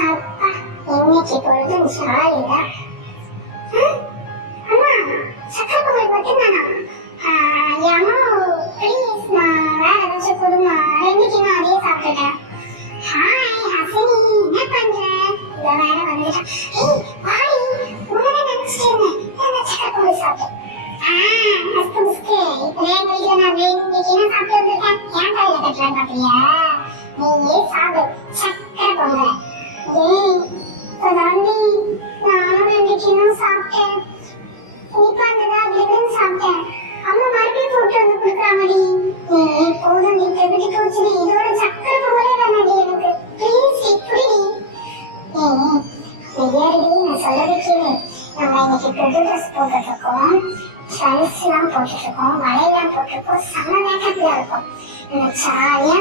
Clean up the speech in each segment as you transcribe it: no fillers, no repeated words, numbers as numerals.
அப்பா இன்னைக்கு பொழுதும் ஜாலிதான். அம்மா சக்கரை பொங்கல் மட்டும்தானா? ஏமா ப்ளீஸ்மா வேற ஏதாச்சும் கொடுமா, 2 கிலோ அதையே சாப்பிட்டுட்டேன். ஹாய் ஹசினி, என்ன பண்ற? இந்த வேற வந்துட்டா. ஏய் பாடி, உடனே நினைச்சிட்டு இருந்தேன் சக்கரை பொங்கல் சாப்பிட்டேன். முஸ்கு இப்ப எங்க வீட்டுல நான் 2 கிலோ சாப்பிட்டு வந்திருக்கேன். ஏன் கையில கட்டுறான்னு பாக்குறியா? நீயே சாப்பிடு சக்கரை பொங்கல். இப்பதாண்டி நானும் 2 கிலோ சாப்பிட்டேன். இனிப்பா இருந்ததா அப்படின்னு சாப்பிட்டேன். அம்மா மறுபடியும் போட்டு வந்து கொடுக்குறாங்கடி. நீ போதும், நீ தெவிட்டு போச்சுடி. இதோட சக்கரை பொங்கலே வேணாடி எனக்கு. ப்ளீஸ் இப்படி வெளியாடி நான் சொல்லவே கேளு. நம்ம இன்னைக்கு புது ட்ரெஸ் போட்டுட்டு இருக்கோம், ட்ரெஸ் எல்லாம் போட்டுட்டு இருக்கோம், வலையெல்லாம் போட்டிருக்கோம், செம்ம மேக்கப்ல இருக்கும். நம்ம ஜாலியா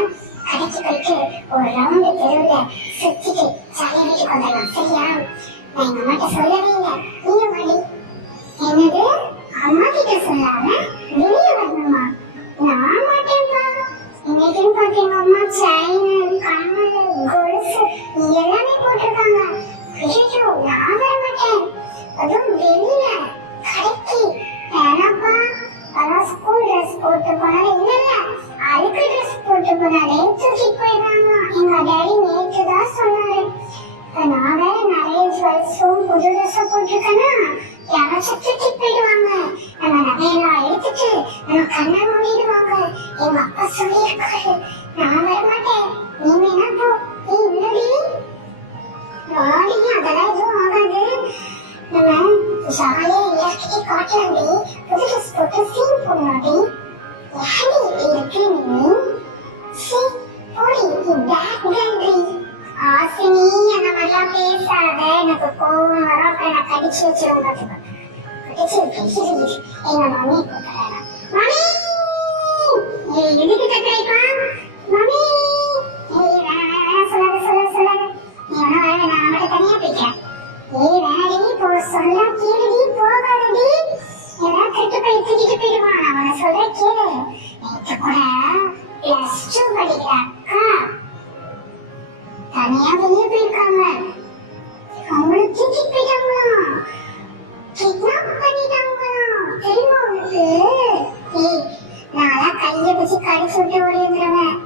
கடைக்கு போயிட்டு ஒரு ரவுண்டு தெருவுல சுத்திட்டு ஜாலியா வீட்டுக்கு வந்துடலாம். சரியா? நான் எங்க அம்மாட்ட சொல்லவே இல்லை. நீங்க மாடி என்னது அம்மா கிட்ட சொல்லாம வெளியே வரணுமா? நான் மாட்டேன்ப்பா. இன்னைக்குன்னு பாத்தீங்க அம்மா செயின், கம்மல், கொலுசு எல்லாமே போட்டிருக்காங்க. ஐயோ நான் வர மாட்டேன். அதுவும் வெளியில கடைக்கு வேணாப்பா. அதான் ஸ்கூல் ட்ரெஸ் போட்டு போனாலே இல்ல அழுக்கு ட்ரெஸ் போட்டு போனாலே தூக்கிட்டு போயிடுறாங்க. எங்க டேடி நேற்று தான் சொன்னாரு. நான் வேற நிறைய ஜுவல்ஸும் புது ட்ரெஸ்ஸும் போட்டிருக்கேன்னா யாராச்சும் தூக்கிட்டு போயிடுவாங்க. நம்ம நகையெல்லாம் எடுத்துட்டு நம்ம கண்ணை மூடிடுவாங்க. எங்க அப்பா சொல்லியிருக்காரு. நான் வர மாட்டேன். நீ வேணா போ. நீ இல்லடி வாடி, அதெல்லாம் எதுவும் ஆகாது. நம்ம ஜாலியா எல்லாருக்கிட்டையும் காட்டலாண்டி. புது ட்ரெஸ் போட்டு சீன் போடலாண்டி. யாரு இப்படி இருக்கு நீ? போடி நீ பேக் கேண்டி. ஆசினி அந்த மாதிரிலாம் பேசாத. எனக்கு கோவம் வரும். அப்புறம் நான் கடிச்சு வச்சிருவேன். பார்த்துக்கோ கடிச்சு பேசிடுது. எங்க மம்மி கூப்பிடுறாங்க. மம்மி எதுக்கு கத்துறீப்பா? மம்மி சொல்லாத சொல்லாத சொல்லாத. நீ ஒன்னும் வேணாம், நான் மட்டும் தனியா போய்க்கிறேன். வேணாடி போ, சொல்ல கேளுடி, போகாதடி. ஏதாவது கட்டு போய் தூக்கிட்டு போயிடுவான். நான் உன்னை சொல்ற கேளு. நேற்று கூட +2 படிக்கிற அக்கா தனியா வெளியே போயிருக்காங்க. அவங்கள தூக்கிட்டு போயிட்டாங்களாம், கிட்னாப் பண்ணிட்டாங்களாம். தெரியுமா உனக்கு? நான் கையை பிடிச்சி கடிச்சு விட்டு ஓடி வந்துடுவேன்.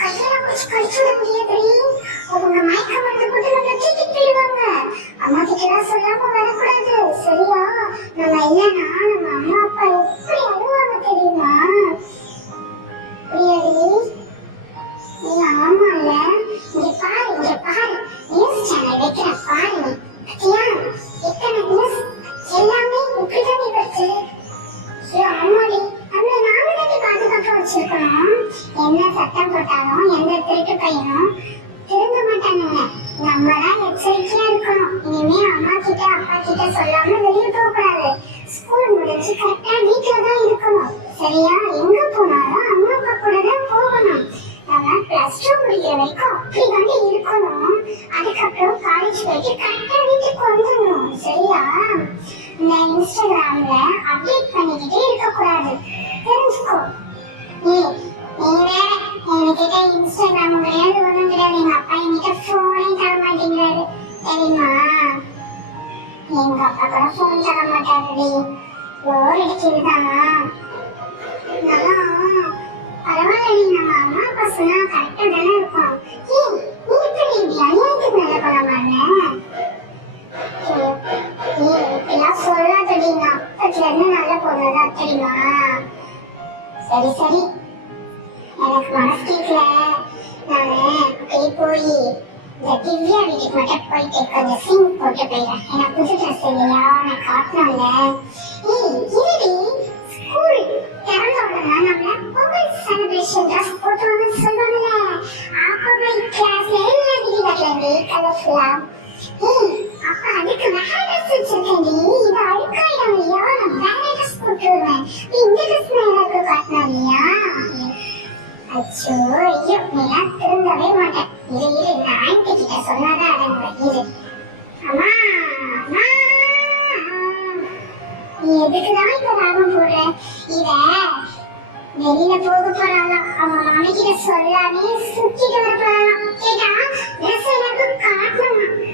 கையெல்லாம் பிடிச்சி கடிச்சு விட முடியாதுடி. அவங்க மயக்க மருந்து போட்டு நம்மள தூக்கிட்டு போயிடுவாங்க. அம்மா கிட்டலாம் சொல்லாம வரக்கூடாது. சரியா? நம்ம இல்லைன்னா நம்ம அம்மா அப்பா எப்படி அழுவாங்க தெரியுமா? புரியாடி? நீ ஆமா இல்ல? இங்க பாரு, இங்க பாரு, நியூஸ் சேனல் வைக்கிற பாரு. பத்தியா எத்தனை நியூஸ் எல்லாமே இப்படிதான் வருது. ஆமாடி, நம்மள நாம தாண்டி பாதுகாப்பா வச்சிருக்கணும். என்ன சட்டம் போட்டாலும் எந்த திருட்டு பையனும் திருந்த மாட்டானுங்க. நம்ம தான் எச்சரிக்கையா இருக்கணும். இனிமே அம்மா கிட்ட அப்பா கிட்ட சொல்லாம வெளியே போக கூடாது. ஸ்கூல் முடிஞ்சு கரெக்டா வீட்டுல தான் இருக்கணும். சரியா? எங்க போனாலும் அம்மா அப்பா கூட தான் போகணும். நம்ம +2 முடிக்கிற வரைக்கும் அப்படிதாண்டி இருக்கணும். அதுக்கப்புறம் காலேஜ் போயிட்டு கரெக்டா வீட்டுக்கு வந்துடணும். சரியா? இந்த இன்ஸ்டாகிராம்ல அப்டேட் பண்ணிக்கிட்டே இருக்க கூடாது. தெரிஞ்சுக்கோ. நீ வேற என்கிட்ட இன்ஸ்டாகிராம் கிடையாது, ஒண்ணும் கிடையாது. எங்க அப்பா என்கிட்ட போனே தர மாட்டேங்கிறாரு. தெரியுமா? எங்க அப்பா கூட போன் தர மாட்டாருடி. போர் அடிக்குதுதான். பரவாயில்ல, நம்ம அம்மா அப்பா சொன்னா கரெக்டா தானே இருக்கும். நீ எப்படி இப்படி அநியாயத்துக்கு நல்ல பண்ண இப்படிலாம் சொல்லாதடி. நான் அப்பத்துல இருந்து நல்ல பொண்ணுதான் தெரியுமா? சரி சரி, எனக்கு மனசு கேட்கல. நானு அப்படியே போய் இந்த திவ்யா வீட்டுக்கு மட்டும் போயிட்டு கொஞ்சம் சீன் போட்டு போயிடுறேன். ஏன்னா புது ட்ரெஸ் இல்லையா, நான் காட்டணும்ல. இருடி, ஸ்கூல் திறந்த உடனே நம்மள பொங்கல் செலிப்ரேஷன் ட்ரெஸ் போட்டுவாங்கன்னு சொல்லுவாங்கல்ல. அப்பவே கிளாஸ்ல எல்லாம் திடீர் கட்டலண்டி கலர்ஃபுல்லா. அப்ப அதுக்கு வேற ட்ரெஸ் வச்சிருக்கேன்டி. இது அழுக்காயிடும் இல்லையா, நான் வேற ட்ரெஸ் போட்டு வருவேன். இந்த ட்ரெஸ் நான் எல்லாருக்கும் காட்டினா இல்லையா? அச்சோ ஐயோ, நீலாம் திருந்தவே மாட்டேன். இரு நான் ஆண்டி கிட்ட சொன்னாதான் அடங்குவேன். இரு. அம்மா அம்மா, நீ எதுக்குதான் இப்ப ராகம் போடுற? இத வெளியில போக போறாங்க. அவங்க மாமி கிட்ட சொல்லாமே சுத்திட்டு வர போறாங்க. கேட்டா